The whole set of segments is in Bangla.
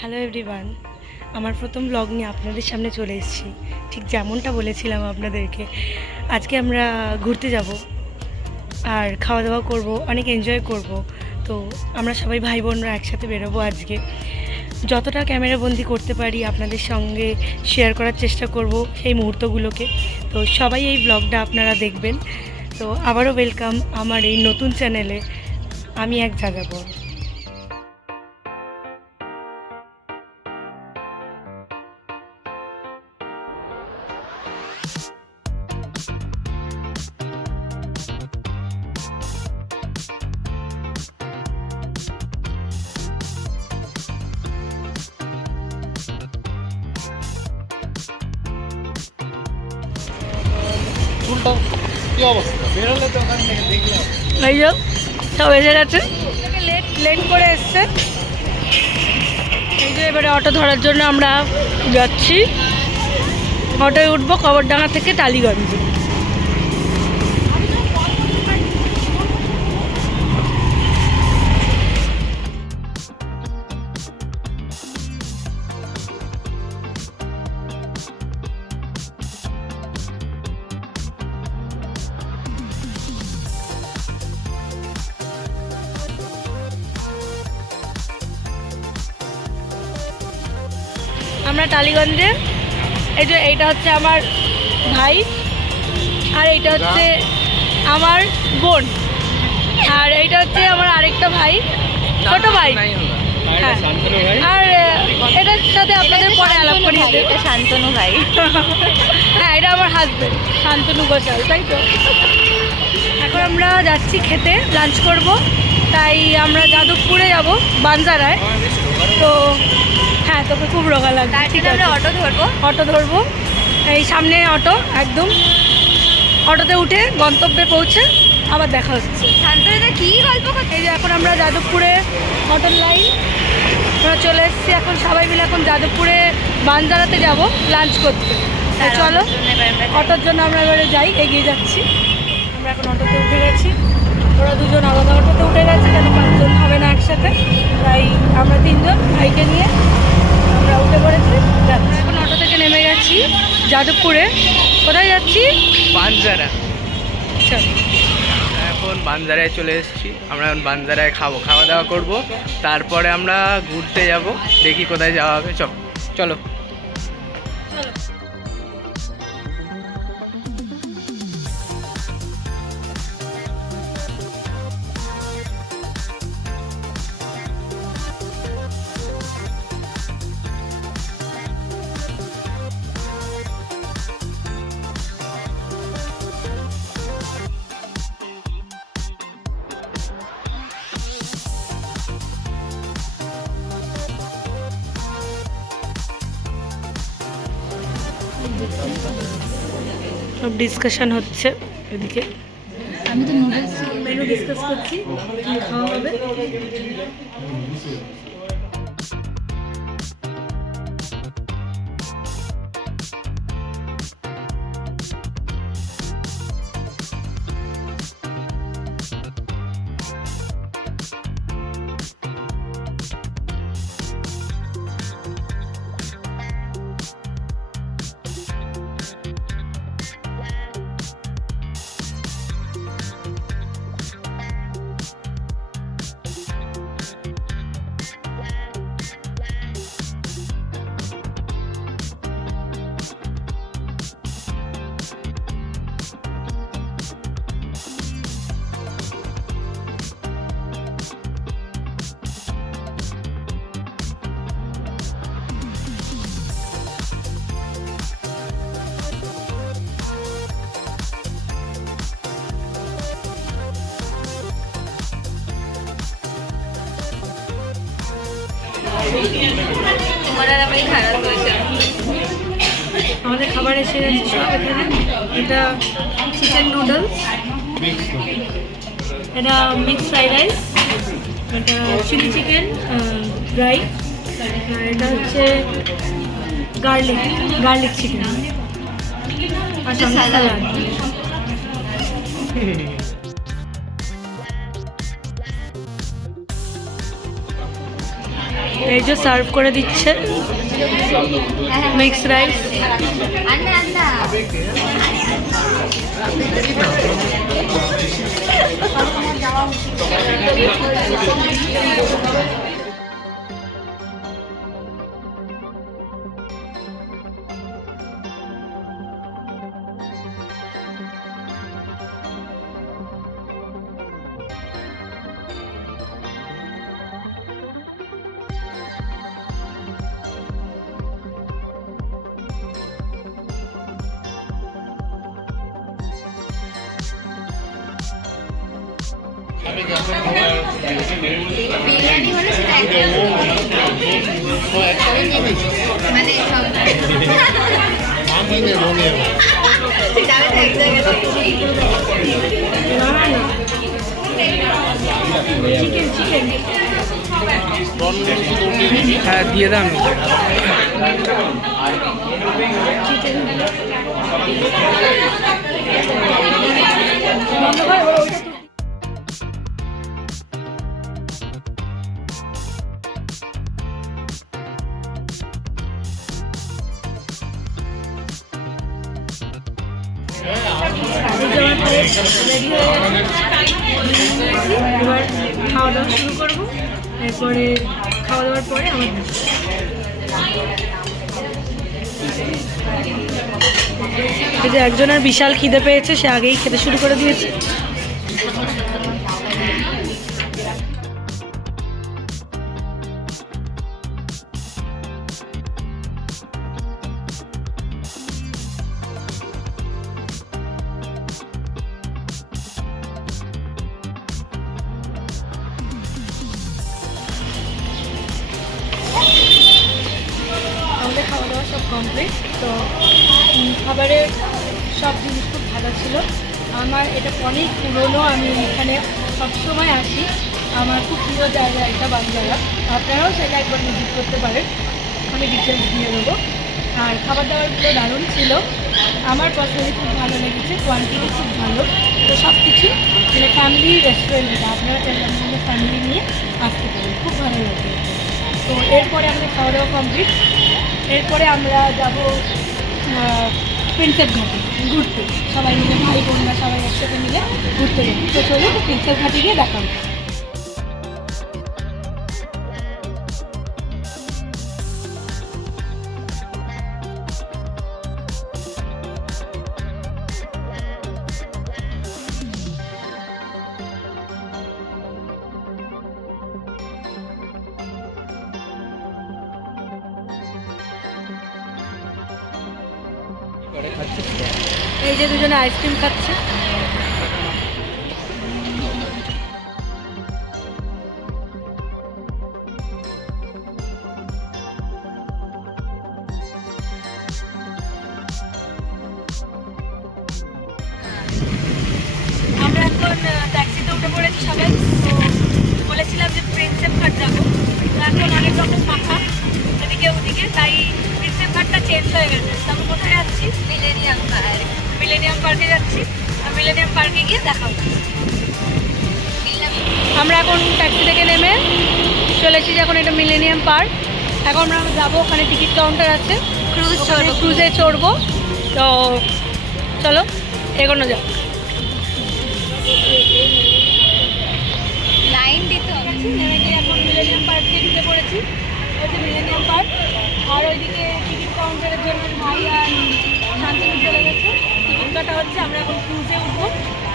হ্যালো এভরিওয়ান, আমার প্রথম ব্লগ নিয়ে আপনাদের সামনে চলে এসেছি। ঠিক যেমনটা বলেছিলাম আপনাদেরকে, আজকে আমরা ঘুরতে যাব আর খাওয়া দাওয়া করব, অনেক এনজয় করব। তো আমরা সবাই ভাই বোনরা একসাথে বেরোবো আজকে। যতটা ক্যামেরাবন্দি করতে পারি আপনাদের সঙ্গে শেয়ার করার চেষ্টা করব সেই মুহূর্তগুলোকে। তো সবাই এই ব্লগটা আপনারা দেখবেন। তো আবারও ওয়েলকাম আমার এই নতুন চ্যানেলে আমি এক যাযাবর। কি অবস্থা বেরোলে তো ওখান থেকে দেখলাম এই যে সব এসে গেছে, লেট করে এসছে। এই যে এবারে অটো ধরার জন্য আমরা যাচ্ছি। অটোয় উঠবো কবরডাঙ্গা থেকে টালিগঞ্জ। আমরা টালিগঞ্জে, এই যে এইটা হচ্ছে আমার ভাই আর এইটা হচ্ছে আমার বোন আর এইটা হচ্ছে আমার আরেকটা ভাই, ছোট ভাই। হ্যাঁ, আর এটার সাথে আপনাদের পরে আলাপ করিয়ে দেব। শান্তনু ভাই। হ্যাঁ, এটা আমার হাজবেন্ড শান্তনু ঘোষাল, তাই তো। এখন আমরা যাচ্ছি খেতে, লাঞ্চ করব। তাই আমরা যাদবপুরে যাব, বানজারায়। তো হ্যাঁ, তোকে খুব রোগা লাগবে। ঠিক আছে, অটো ধরবো। এই সামনে অটো, একদম অটোতে উঠে গন্তব্যে পৌঁছে আবার দেখা হচ্ছে। শান্তনুদা কি গল্প করছে? এই যে এখন আমরা যাদবপুরে অটোর লাইন, আমরা চলে এসেছি। এখন সবাই মিলে এখন যাদবপুরে বানজারাতে যাব লাঞ্চ করতে। তো চলো, অটোর জন্য আমরা এবারে যাই, এগিয়ে যাচ্ছি। আমরা এখন অটোতে উঠে গেছি। ওরা দুজন আলাদা অটোতে উঠে গেছে, কেন 5 জন হবে না একসাথে। তাই আমরা 3 জন ভাইকে নিয়ে আমরা উঠে পড়েছি, যাচ্ছি। এখন অটো থেকে নেমে গেছি যাদবপুরে। কোথায় যাচ্ছি? বানজারা। চলো। এখন বানজারায় চলে এসেছি। আমরা এখন বানজারায় খাওয়া দাওয়া করব, তারপরে আমরা ঘুরতে যাব। দেখি কোথায় যাওয়া হবে। চলো। সব ডিসকাশন হচ্ছে এদিকে। আমি তো নুডলস মেনু ডিসকাস করছি, কি খাওয়া হবে। তোমার আর আমি খারাপ হয়েছে। আমাদের খাবার এসে গেছে সব এখানে। এটা চিকেন নুডলস, এটা মিক্সড ফ্রাইড রাইস, এটা চিলি চিকেন ড্রাই, আর এটা হচ্ছে গার্লিক চিকেন, আর সালাদ। এই যে সার্ভ করে দিচ্ছে মিক্স রাইস। আন্না আন্না বিরিয়ানি হলে সেটা মানে সব যাবে তো এক জায়গায় চিকেন চিকেন হ্যাঁ দিয়ে দাও না। এবার খাওয়া দাওয়া শুরু করবো। এরপরে খাওয়া দাওয়ার পরে আমার এই যে একজনের বিশাল খিদে পেয়েছে, সে আগেই খেতে শুরু করে দিয়েছে। আমাদের খাওয়া দাওয়া সব কমপ্লিট। তো খাবারের সব জিনিস খুব ভালো ছিল। আমার এটা অনেক পুরনো, আমি এখানে সবসময় আসি। আমার খুব প্রিয় জায়গা একটা বাঞ্জারা, আপনারাও সেটা একবার ভিজিট করতে পারেন, আমি ডিটেলস দিয়ে দেবো। আর খাবার দাবারগুলো দারুণ ছিল, আমার পার্সোনালি খুব ভালো লেগেছে, কোয়ান্টিটি খুব ভালো। তো সব কিছু মানে ফ্যামিলি রেস্টুরেন্ট, এটা আপনারা ফ্যামিলি নিয়ে আসতে পারেন, খুব ভালো লাগে। তো এরপরে আমাদের খাওয়া দাওয়া কমপ্লিট। এরপরে আমরা যাব প্রিন্সেপ ঘাটে ঘুরতে, সবাই মিলে, ভাই বোনরা সবাই একসাথে মিলে ঘুরতে যাবো। তো চলুন প্রিন্সেপ ঘাটে গিয়ে দেখা হবে। এই যে দুজনে আইসক্রিম খাচ্ছে। আমরা এখন ট্যাক্সিতে উঠে পড়েছি সবাই। তো বলেছিলাম যে প্রিন্সেপ ঘাট যাবো, এখন অনেক রকম মাথা এদিকে ওদিকে, তাই প্রিন্সেপ ঘাটটা চেঞ্জ হয়ে গেছে। আমরা কোথায় যাচ্ছি? Millennium park. মিলেনিয়াম পার্কে যাচ্ছি। মিলেনিয়াম পার্কে গিয়ে দেখা হচ্ছে। আমরা এখন ট্যাক্সি থেকে নেমে চলেছি, যখন এটা মিলেনিয়াম পার্ক। এখন আমরা যাবো, ওখানে টিকিট কাউন্টার আছে, ক্রুজে চড়বো। তো চলো এগোনো যাক। লাইন দিতে হবে। এখন মিলেনিয়াম পার্কে ঢুকে পড়েছি, ওই যে মিলেনিয়াম পার্ক। আর ওইদিকে টিকিট কাউন্টারের জন্য ভাই আর শান্তিপুর চলে গেছে, টিকিট কাটা হচ্ছে। আমরা এখন ক্রুজে উঠবো।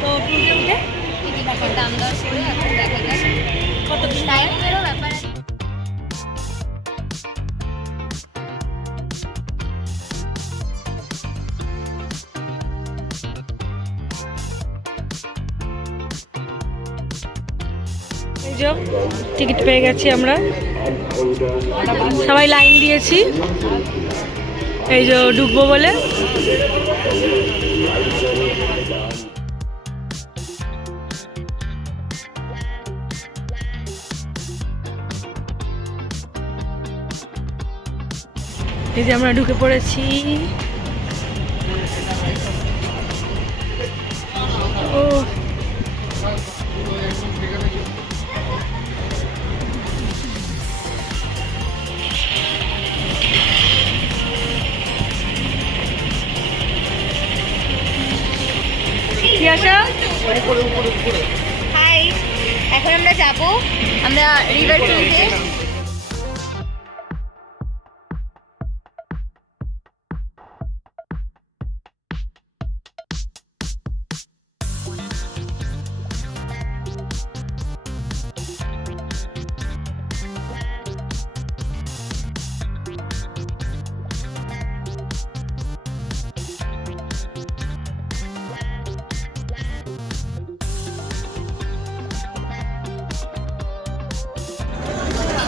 তো ক্রুজে উঠে টিকিটের দাম দর করে এখন দেখা যাক কত টাইমেরও ব্যাপার আছে। এই যে টিকিট পেয়ে গেছি আমরা, সবাই লাইন দিয়েছি এই যে ঢুকবো বলে। এই যে আমরা ঢুকে পড়েছি। ও হাই, এখন আমরা যাব আমরা রিভার ক্রুজে।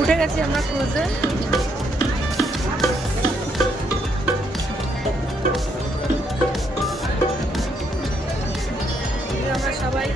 উঠে গেছি আমরা ক্রুজে। আমরা সবাই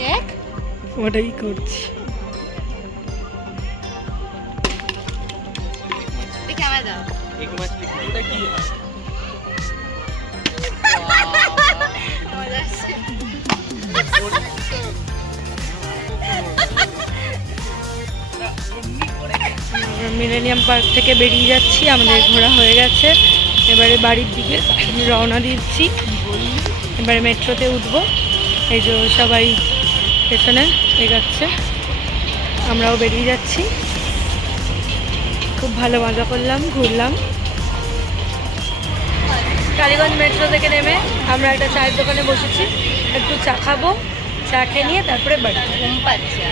দেখ ওটাই করছি। দেখে আমার দাও। এক মাছলি এটা কি হয়? মজা আসছে। মিলেনিয়াম পার্ক থেকে বেরিয়ে যাচ্ছি, আমাদের ঘোরা হয়ে গেছে। এবারে বাড়ির দিকে রওনা দিচ্ছি। এবারে মেট্রোতে উঠবো। এই যে সবাই পেছনে এগাচ্ছে, আমরাও বেরিয়ে যাচ্ছি। খুব ভালো মজা করলাম, ঘুরলাম। কালীগঞ্জ মেট্রো থেকে নেমে আমরা একটা চায়ের দোকানে বসেছি, একটু চা খাবো। চা খেয়ে নিয়ে তারপরে বাড়ি। ঘুম পাচ্ছে।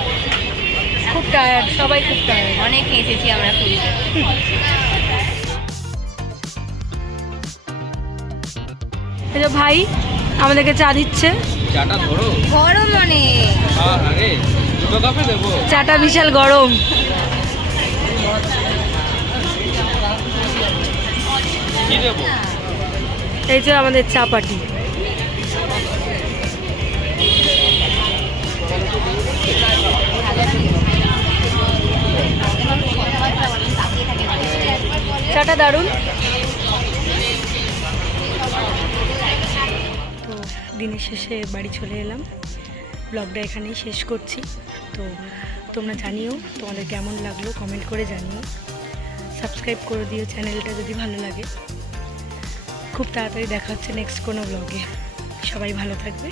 খুব টায়ার্ড, সবাই খুব টায়ার্ড। অনেক এসেছি আমরা ক্রুজে। এই যে ভাই আমাদেরকে চা দিচ্ছে। চাটা ধরো। গরম অনেক। আরে দুটো কাপে দেবো। চাটা বিশাল গরম। কি দেবো? এই যে আমাদের চা পাটি। চাটা দারুণ। তো দিনের শেষে বাড়ি চলে এলাম, ব্লগটা এখানেই শেষ করছি। তো তোমরা জানিও তোমাদের কেমন লাগলো, কমেন্ট করে জানিও, সাবস্ক্রাইব করে দিও চ্যানেলটা যদি ভালো লাগে। খুব তাড়াতাড়ি দেখা হচ্ছে নেক্সট কোনো ব্লগে। সবাই ভালো থাকবে।